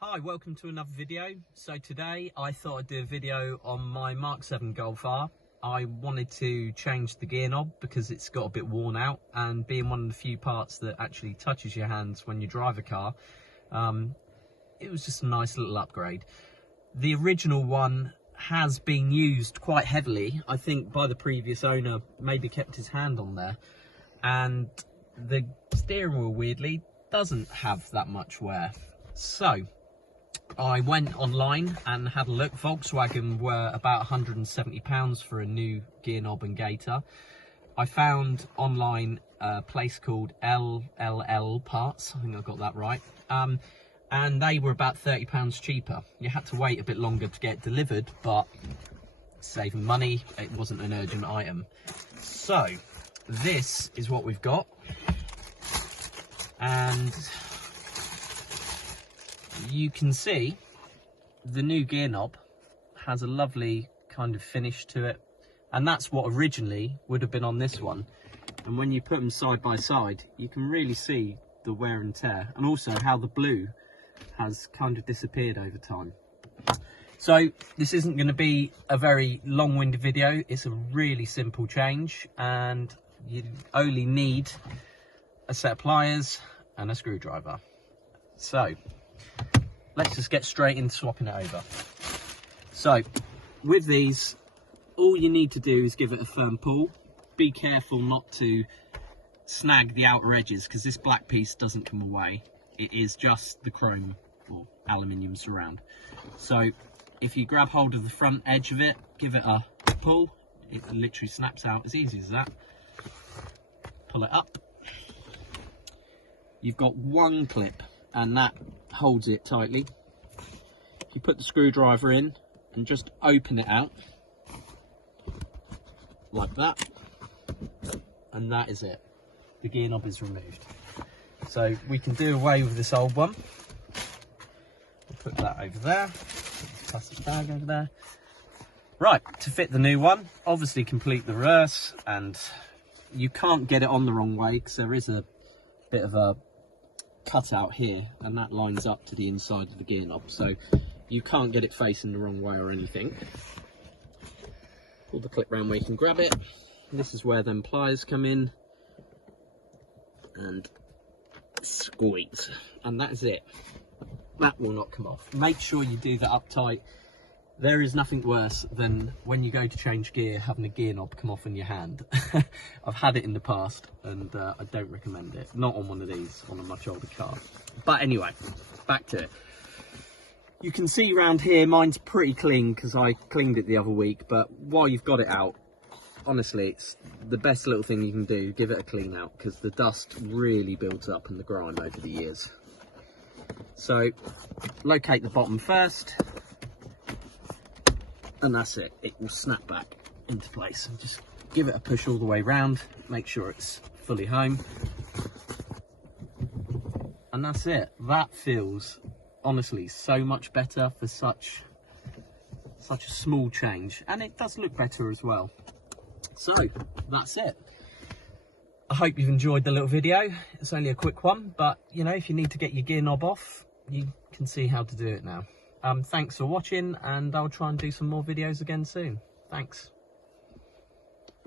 Hi, welcome to another video. So today I thought I'd do a video on my Mk7 Golf R. I wanted to change the gear knob because it's got a bit worn out, and being one of the few parts that actually touches your hands when you drive a car, it was just a nice little upgrade. The original one has been used quite heavily, I think, by the previous owner, maybe kept his hand on there, and the steering wheel weirdly doesn't have that much wear. So I went online and had a look. Volkswagen were about £170 for a new gear knob and gaiter. I found online a place called LLL Parts, I think I got that right, and they were about £30 cheaper. You had to wait a bit longer to get delivered, but saving money, it wasn't an urgent item. So this is what we've got, and you can see the new gear knob has a lovely kind of finish to it, and that's what originally would have been on this one. And when you put them side by side, you can really see the wear and tear, and also how the blue has kind of disappeared over time. So this isn't going to be a very long-winded video. It's a really simple change, and you only need a set of pliers and a screwdriver. So let's just get straight into swapping it over. So with these, all you need to do is give it a firm pull. Be careful not to snag the outer edges, because this black piece doesn't come away. It is just the chrome or aluminium surround. So if you grab hold of the front edge of it, give it a pull, it literally snaps out as easy as that. Pull it up. You've got one clip, and that holds it tightly. You put the screwdriver in and just open it out like that, and that is it. The gear knob is removed. So we can do away with this old one. We'll put that over there, plastic bag over there. Right, to fit the new one, obviously complete the reverse, and you can't get it on the wrong way because there is a bit of a cutout here, and that lines up to the inside of the gear knob, so you can't get it facing the wrong way or anything. Pull the clip round where you can grab it. This is where them pliers come in, and squeeze, and that is it. That will not come off. Make sure you do that up tight. There is nothing worse than when you go to change gear having a gear knob come off in your hand. I've had it in the past, and I don't recommend it. Not on one of these, on a much older car. But anyway, back to it. You can see round here, mine's pretty clean because I cleaned it the other week, but while you've got it out, honestly, it's the best little thing you can do. Give it a clean out, because the dust really builds up in the grime over the years. So locate the bottom first, and that's it. It will snap back into place. And just give it a push all the way round, make sure it's fully home, and that's it. That feels honestly so much better for such a small change, and it does look better as well. So that's it. I hope you've enjoyed the little video. It's only a quick one, but you know, if you need to get your gear knob off, you can see how to do it now. Thanks for watching, and I'll try and do some more videos again soon. Thanks.